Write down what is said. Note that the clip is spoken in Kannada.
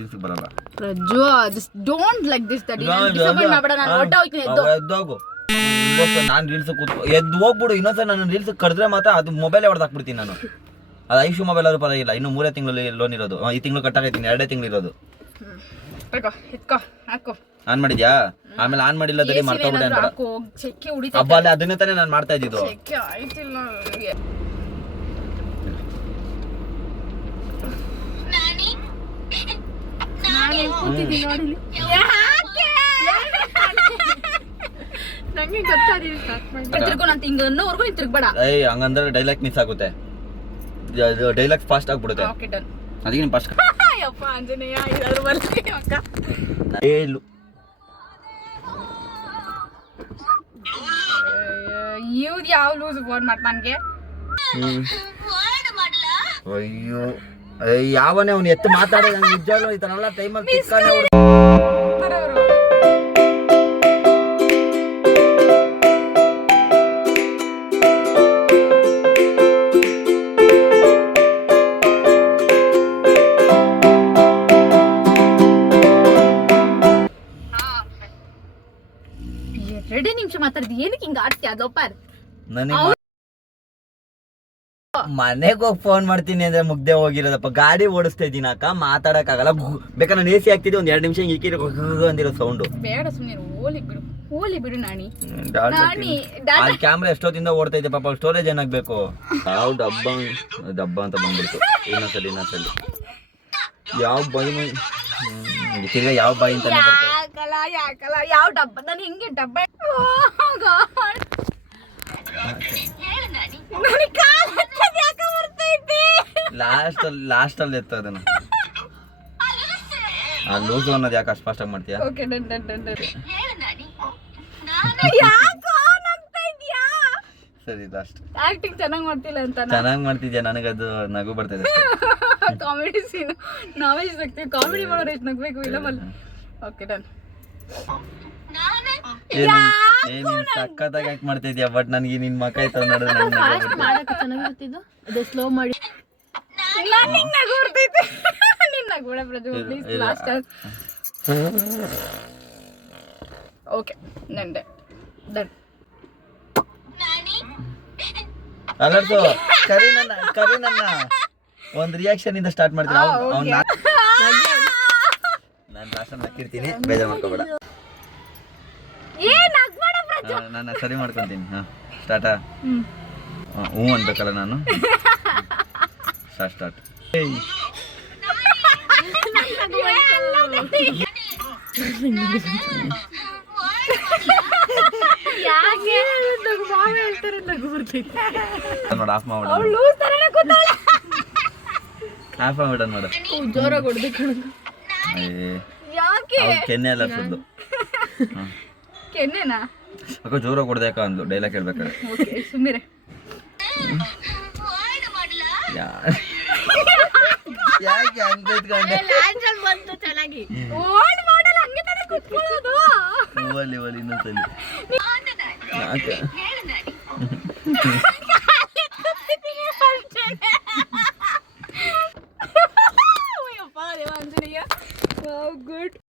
ರೀಲ್ಸ್ ಬರಲ್ಲ ಪ್ರಜ್ಜು just don't like this that disappoint ಮಾಡಬೇಡ ನಾನು ಹೊರಟ ಹೋಗ್ತೀನಿ ಎದ್ದೋಗು ನಾನು ರೀಲ್ಸ್ ಕೂತ್ಕೊ ಎದ್ದು ಹೋಗ್ಬಿಡು ಇನ್ನೊಂದ್ಸಲ ನಾನು ರೀಲ್ಸ್ ಕರೆದ್ರೆ ಮಾತ್ರ ಅದು ಮೊಬೈಲೇ ಹೊಡೆದಾಕ್ಬಿಡ್ತೀನಿ ನಾನು ಅದು ಐಶು ಮೊಬೈಲ್ ಆದ್ರೂ ಪರವಾಗಿಲ್ಲ ಇನ್ನು 3 ತಿಂಗಳಲ್ಲಿ ಲೋನ್ ಇರೋದು ಈ ತಿಂಗಳು ಕಟ್ಟಾಗೈತೀನಿ 2 ತಿಂಗಳು ಇರೋದು ಆನ್ ಮಾಡಿದ್ಯಾ ಆಮೇಲೆ ಆನ್ ಮಾಡಿಲ್ಲ ತಡಿ ಮರ್ತೋಗ್ಬಿಟ್ಟೆ ಅಂತ ಹಬ್ಬ ಅಲ್ಲೇ ಅದನ್ನೇ ತಾನೇ ನಾನು ಮಾಡ್ತಾ ಇದ್ದಿದ್ದು ನಂಗೆ ತಿರ್ಗಬೇಡ ಹಂಗಂದ್ರೆ ಡೈಲಾಗ್ ಮಿಸ್ ಆಗುತ್ತೆ ಡೈಲಾಗ್ ಫಾಸ್ಟ್ ಆಗ್ಬಿಡುತ್ತೆ ಅದಕ್ಕೆ ನೀನು ಫಾಸ್ಟ್ ಆಂಜನೇಯ ಇದಾದ್ರು ಬರ್ಲಿ ಅಕ್ಕ ಇವ್ದು ಯಾವ ಲೂಸ್ ಫೋನ್ ಮಾಡ್ತ ನನ್ಗೆ ಅಯ್ಯೋ ಯಾವನೇ ಅವ್ನು ಎತ್ತು ಮಾತಾಡೋದು ನಂಗೆ ನಿಜವಾಗ್ಲೂ ಈ ತರ ಎಲ್ಲ ಟೈಮಲ್ಲಿ ಎರಡೇ ನಿಮಿಷ ಮಾತಾಡ್ದು ಏನಕ್ಕೆ ಹಿಂಗ ಆಡ್ತೀಯ ಲೋಪರ್ ನನಗೆ ಮನೆಗೆ ಹೋಗಿ ಫೋನ್ ಮಾಡ್ತೀನಿ ಅಂದ್ರೆ ಮುಗ್ದೆ ಹೋಗಿರೋದಪ್ಪ ಗಾಡಿ ಓಡಿಸ್ತಾ ಇದ್ದೀನಿ ಅಕ್ಕ ಮಾತಾಡಕ್ ಆಗಲ್ಲ ಬೇಕಾದ್ರೆ ನಾನು ಎಸಿ ಆಗ್ತಿದ್ದೆ ಒಂದ್ 2 ನಿಮಿಷ ಹಿಂಗೆ ಅಂದಿರೋ ಸೌಂಡು ಬೇಡ ಸುಮ್ಮನೆ ಹೋಲಿ ಬಿಡು ನಾಣಿ ಅಲ್ಲಿ ಕ್ಯಾಮ್ರಾ ಎಷ್ಟೊತ್ತಿಂದ ಓಡ್ತಾ ಇದೆ ಪಾಪ ಸ್ಟೋರೇಜ್ ಏನಾಗ್ಬೇಕು ಯಾವ ಡಬ್ಬ ಅಂತ ಬಂದ್ಬಿಡ್ತು ಇನ್ನೊಂದ್ಸಲಿ ಯಾವ ಬಾಯಿ ತಿರ್ಗಾ ಯಾವ ಬಾಯಿ ಅಂತ ಯಾಕಲ್ಲ ಯಾವ ಡಬ್ಬ ನಾನು ಹಿಂಗೆ ಡಬ್ಬ ಲಾಸ್ಟ್ ಅಲ್ಲಿ ಎತ್ತ ಅದನ್ನ ಲೂಸ್ ಅನ್ನೋದು ಯಾಕೆ ಅಷ್ಟು ಫಾಸ್ಟ್ ಆಗಿ ಮಾಡ್ತೀಯಾ ಸರಿ ಲಾಸ್ಟ್ ಆಕ್ಟಿಂಗ್ ಚೆನ್ನಾಗಿ ಮಾಡ್ತಿಲ್ಲ ಅಂತ ಚೆನ್ನಾಗಿ ಮಾಡ್ತಿದ್ಯಾ ನನಗದು ನಗು ಬರ್ತಿದೆ ಕಾಮಿಡಿ ಸೀನ್ ನಾವೇ ಇಷ್ಟ ಕಾಮಿಡಿ ಮಾಡೋರು ಎಷ್ಟು ನಗಬೇಕು ಇಲ್ಲ ಬಲ್ಲ ಓಕೆ ಡನ್ ನೀನ್ ಸಕ್ಕತ್ತಾಗಿ ಆಕ್ಟ್ ಮಾಡ್ತಿದ್ಯಾ ಬಟ್ ನನಗೆ ನಿನ್ ಮಕ್ಕ ಆಯ್ತು ಮಾಡಕ್ಕೆ ಚೆನ್ನಾಗಿರ್ತಿದ್ದು ಅದೇ ಸ್ಲೋ ಮಾಡಿ ನಾನು ಹಿಂಗೆ ನಗು ಬರ್ತೈತೆ ನಿನ್ನ ನಗುಡ ಪ್ರಜು ಪ್ಲೀಸ್ ಲಾಸ್ಟ್ ಓಕೆ ನಂಡೆ ಡನ್ ಅಲರ್ಸು ಕರಿ ನನ್ನ ಒಂದು ರಿಯಾಕ್ಷನ್ ಇಂದ ಸ್ಟಾರ್ಟ್ ಮಾಡ್ತೀನಿ ನಾನು ಲಾಸ್ಟ್ ನಕ್ಕಿರ್ತೀನಿ ಬೇಜಾರು ಮಾಡ್ಕೋಬೇಡ ನಾನು ಸರಿ ಮಾಡ್ಕೊಂತೀನಿ ಸ್ಟಾರ್ಟಾ ಹ್ಞೂ ಅನ್ಬೇಕಲ್ಲ ನಾನು ಸ್ಟಾರ್ಟ್ ನೋಡಿ ಆಫ್ ಮಾಡ್ಬಿಡ ನೋಡು ಜೋರಾಗಿ ಹೊಡ್ಬೇಕು ಕೆನ್ನೆ ಅಲ್ಲ ಸುದ್ದು ಕೆನ್ನೆನಾ ಅಕ್ಕ ಜೋರಾಗಿ ಹೊಡ್ದೇಕ ಅಂದ್ಲು ಡೈಲಾಗ್ ಹೇಳ್ಬೇಕಾದ್ರೆ ಸುಮ್ಮನೆ ಯಾಕೆ ಹಂಗ ಇಟ್ಕೊಂಡೆ ಇನ್ನೊಂದ್ಸಲಿ ಯಾಕೆ